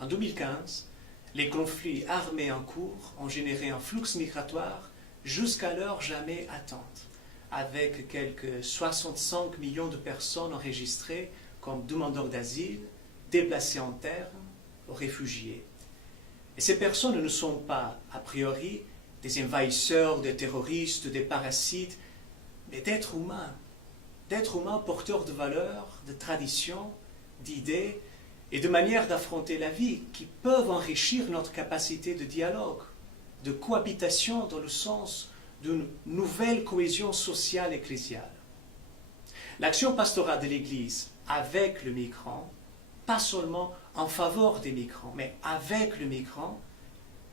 En 2015, les conflits armés en cours ont généré un flux migratoire jusqu'alors jamais atteint, avec quelques 65 millions de personnes enregistrées comme demandeurs d'asile, déplacés en terre ou réfugiés. Et ces personnes ne sont pas, a priori, des envahisseurs, des terroristes, des parasites, mais d'êtres humains porteurs de valeurs, de traditions, d'idées et de manières d'affronter la vie qui peuvent enrichir notre capacité de dialogue, de cohabitation dans le sens d'une nouvelle cohésion sociale ecclésiale. L'action pastorale de l'Église avec le migrant, pas seulement en faveur des migrants, mais avec le migrant,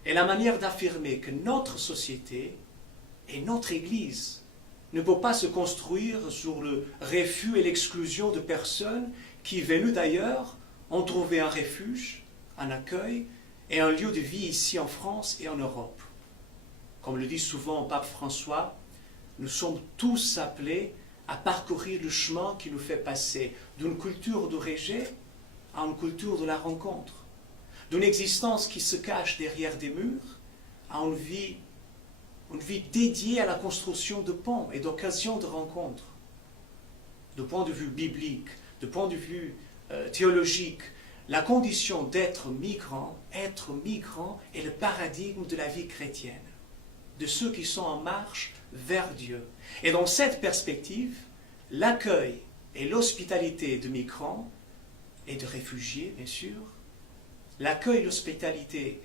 est la manière d'affirmer que notre société et notre Église ne peut pas se construire sur le refus et l'exclusion de personnes qui, venues d'ailleurs, ont trouvé un refuge, un accueil et un lieu de vie ici en France et en Europe. Comme le dit souvent Pape François, nous sommes tous appelés à parcourir le chemin qui nous fait passer d'une culture de rejet à une culture de la rencontre, d'une existence qui se cache derrière des murs à une vie dédiée à la construction de ponts et d'occasions de rencontres. Du point de vue biblique, du point de vue théologique, la condition être migrant est le paradigme de la vie chrétienne, de ceux qui sont en marche vers Dieu. Et dans cette perspective, l'accueil et l'hospitalité de migrants et de réfugiés, bien sûr, l'accueil et l'hospitalité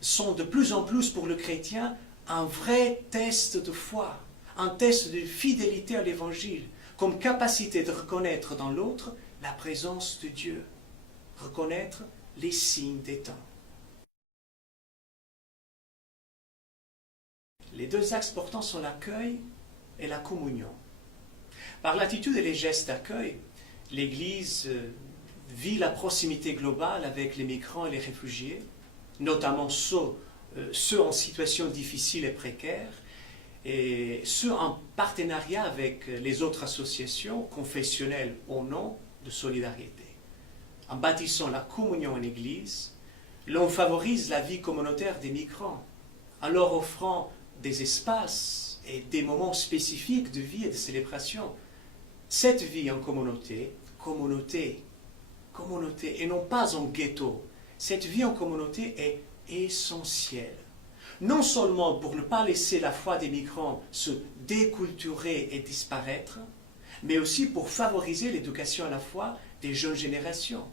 sont de plus en plus pour le chrétien un vrai test de foi, un test de fidélité à l'Évangile, comme capacité de reconnaître dans l'autre la présence de Dieu, reconnaître les signes des temps. Les deux axes portants sont l'accueil et la communion. Par l'attitude et les gestes d'accueil, l'Église vit la proximité globale avec les migrants et les réfugiés, notamment ceux en situation difficile et précaire, et ceux en partenariat avec les autres associations, confessionnelles ou non, de solidarité. En bâtissant la communion en Église, l'on favorise la vie communautaire des migrants, en leur offrant des espaces et des moments spécifiques de vie et de célébration. Cette vie en communauté, et non pas en ghetto, cette vie en communauté est essentielle. Non seulement pour ne pas laisser la foi des migrants se déculturer et disparaître, mais aussi pour favoriser l'éducation à la foi des jeunes générations.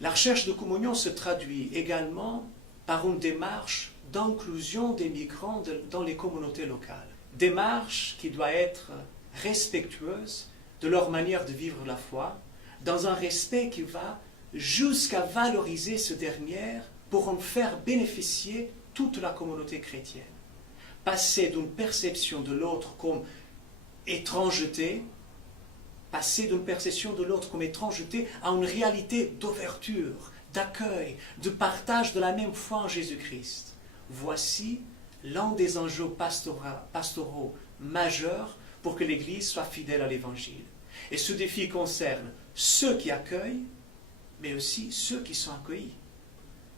La recherche de communion se traduit également par une démarche d'inclusion des migrants dans les communautés locales. Démarche qui doit être respectueuse de leur manière de vivre la foi, dans un respect qui va jusqu'à valoriser ce dernier pour en faire bénéficier toute la communauté chrétienne. Passer d'une perception de l'autre comme étrangeté, à une réalité d'ouverture, d'accueil, de partage de la même foi en Jésus-Christ. Voici l'un des enjeux pastoraux majeurs pour que l'Église soit fidèle à l'Évangile. Et ce défi concerne ceux qui accueillent, mais aussi ceux qui sont accueillis.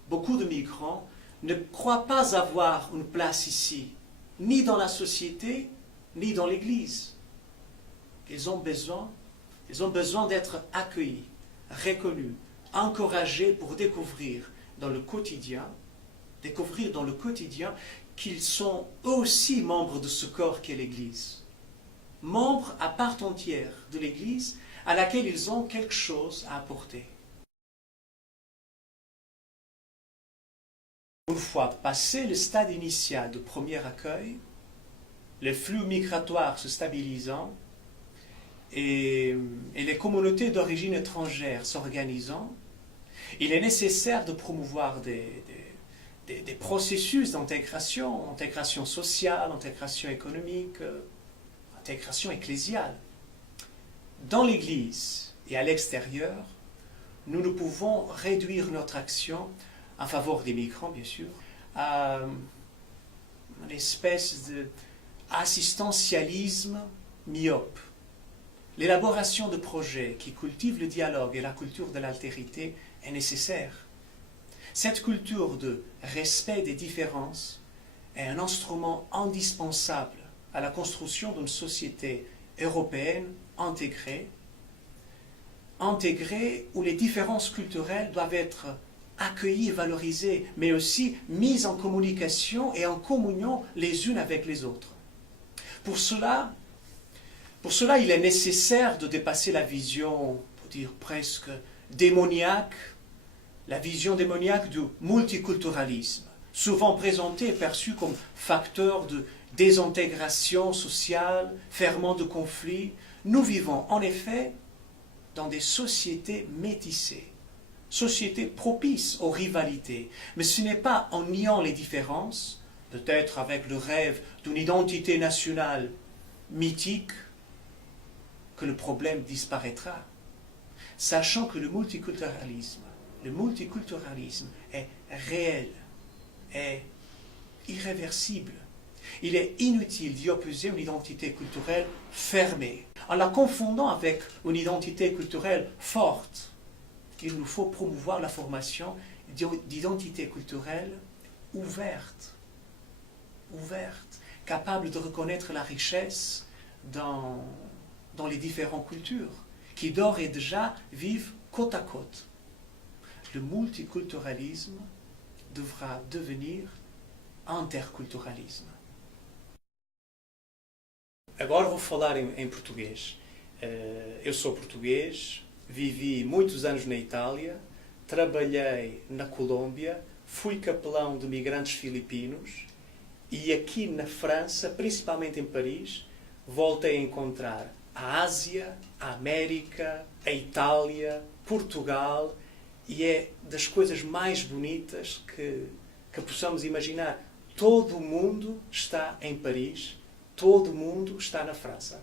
Beaucoup de migrants ne croient pas avoir une place ici, ni dans la société, ni dans l'Église. Ils ont besoin d'être accueillis, reconnus, encouragés pour découvrir dans le quotidien qu'ils sont eux aussi membres de ce corps qu'est l'Église. Membres à part entière de l'Église à laquelle ils ont quelque chose à apporter. Une fois passé le stade initial de premier accueil, les flux migratoires se stabilisant et les communautés d'origine étrangère s'organisant, il est nécessaire de promouvoir des processus d'intégration, intégration sociale, intégration économique, intégration ecclésiale. Dans l'Église et à l'extérieur, nous ne pouvons réduire notre action en faveur des migrants, bien sûr, à une espèce d'assistentialisme myope. L'élaboration de projets qui cultivent le dialogue et la culture de l'altérité est nécessaire. Cette culture de respect des différences est un instrument indispensable à la construction d'une société européenne intégrée, où les différences culturelles doivent être accueillies et valorisées, mais aussi mises en communication et en communion les unes avec les autres. Pour cela, il est nécessaire de dépasser la vision, on peut dire presque démoniaque, la vision démoniaque du multiculturalisme, souvent présenté et perçu comme facteur de désintégration sociale, ferment de conflits. Nous vivons en effet dans des sociétés métissées, sociétés propices aux rivalités. Mais ce n'est pas en niant les différences, peut-être avec le rêve d'une identité nationale mythique, que le problème disparaîtra. Sachant que le multiculturalisme est réel, est irréversible. Il est inutile d'y opposer une identité culturelle fermée. En la confondant avec une identité culturelle forte, il nous faut promouvoir la formation d'identité culturelle ouverte, capable de reconnaître la richesse dans les différentes cultures, qui d'ores et déjà vivent côte à côte. Le multiculturalisme devra devenir interculturalisme. Agora vou falar em português. Eu sou português, vivi muitos anos na Itália, trabalhei na Colômbia, fui capelão de migrantes filipinos e aqui na França, principalmente em Paris, voltei a encontrar a Ásia, a América, a Itália, Portugal, e é das coisas mais bonitas que possamos imaginar. Todo o mundo está em Paris, todo o mundo está na França.